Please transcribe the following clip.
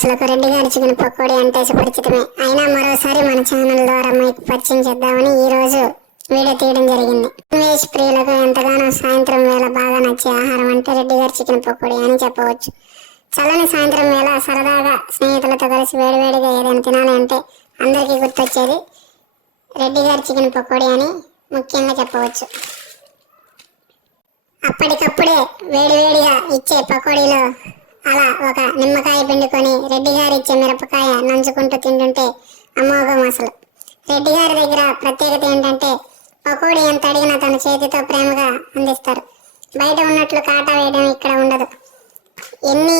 వాసులకు రెడ్డి గారి చికెన్ పకోడీ అంటే సుపరిచితమే. అయినా మరోసారి మన ఛానల్ ద్వారా మీకు పరిచయం చేద్దామని ఈ రోజు వీడియో తీయడం జరిగింది. నాన్ వెజ్ ప్రియులకు ఎంతగానో సాయంత్రం వేళ బాగా నచ్చే ఆహారం అంటే రెడ్డి గారి చికెన్ పకోడీ అని చెప్పవచ్చు. చల్లని సాయంత్రం వేళ సరదాగా స్నేహితులతో కలిసి వేడివేడిగా ఏదైనా తినాలి అంటే అందరికీ గుర్తొచ్చేది రెడ్డి గారి చికెన్ పకోడీ అని ముఖ్యంగా చెప్పవచ్చు. అప్పటికప్పుడే వేడివేడిగా ఇచ్చే పకోడీలో అలా ఒక నిమ్మకాయ పిండుకొని రెడ్డి గారు ఇచ్చే మిరపకాయ నంచుకుంటూ తింటుంటే అమోఘం అసలు. రెడ్డి గారి దగ్గర ప్రత్యేకత ఏంటంటే పకోడీ ఎంత అడిగినా తన చేతితో ప్రేమగా అందిస్తారు. బయట ఉన్నట్లు కాటా వేయడం ఇక్కడ ఉండదు. ఎన్ని